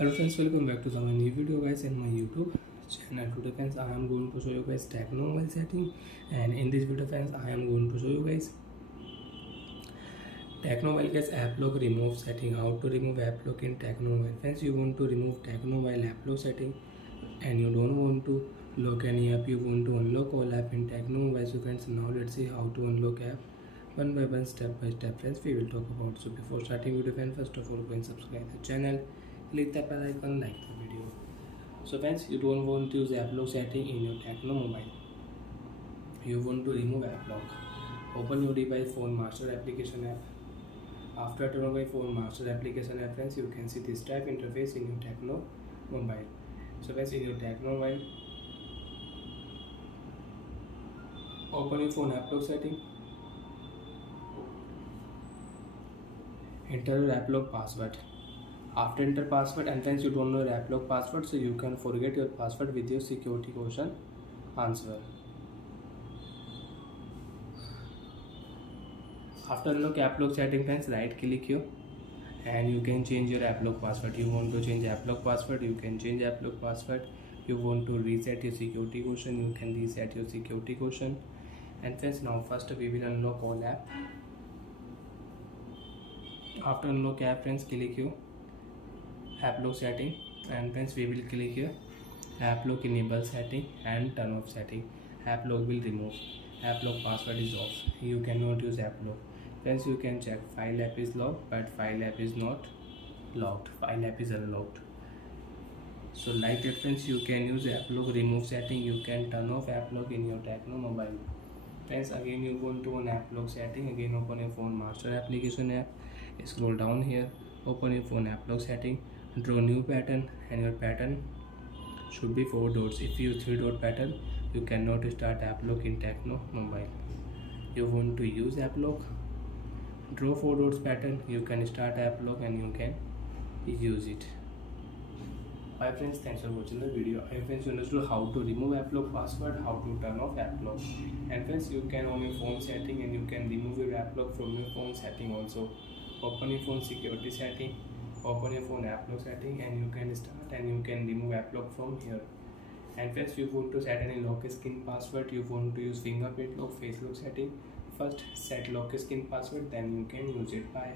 Hello friends, welcome back to my new video guys in my YouTube channel. Today friends, I am going to show you guys Tecno mobile setting, and in this video friends, I am going to show you guys Tecno mobile guys Applock remove setting. How to remove Applock in Tecno mobile. Friends, you want to remove Tecno mobile Applock setting and you don't want to lock any app, you want to unlock all app in Tecno mobile. So friends, now let's see how to unlock app one by one, step by step friends, we will talk about. So before starting video friends, first of all go and subscribe the channel, click the bell icon, like the video. So friends, you don't want to use Applock setting in your Tecno mobile, you want to remove Applock. Open your device phone master application app. After turn on my phone master application app friends, you can see this type interface in your Tecno mobile. So friends, in your Tecno mobile, open your phone Applock setting, enter your Applock password. After enter password, and friends, you don't know your Applock password, so you can forget your password with your security question answer. After unlock Applock setting friends, right click here and you can change your Applock password. You want to change Applock password, you can change Applock password. You want to reset your security question, you can reset your security question. And friends, now first we will unlock all app. After unlock app friends, click here Applock setting, and friends we will click here Applock enable setting and turn off setting. Applock will remove, Applock password is off, you cannot use Applock. Friends, you can check file app is locked, but file app is not locked, file app is unlocked. So like that friends, you can use Applock remove setting, you can turn off Applock in your Tecno mobile. Friends, again you go to an Applock setting, again open your phone master application app, scroll down here, open your phone Applock setting, draw new pattern, and your pattern should be 4 dots. If you use 3 dot pattern, you cannot start Applock in Tecno mobile. You want to use Applock, draw 4 dots pattern, you can start Applock and you can use it. Hi friends, thanks for watching the video. I friends, you understood how to remove Applock password, how to turn off Applock. And friends, you can on your phone setting and you can remove your Applock from your phone setting also. Open your phone security setting, open your phone Applock setting, and you can start and you can remove Applock from here. And friends, you want to set any lock skin password, you want to use fingerprint lock, face lock setting, first set lock skin password, then you can use it. Bye.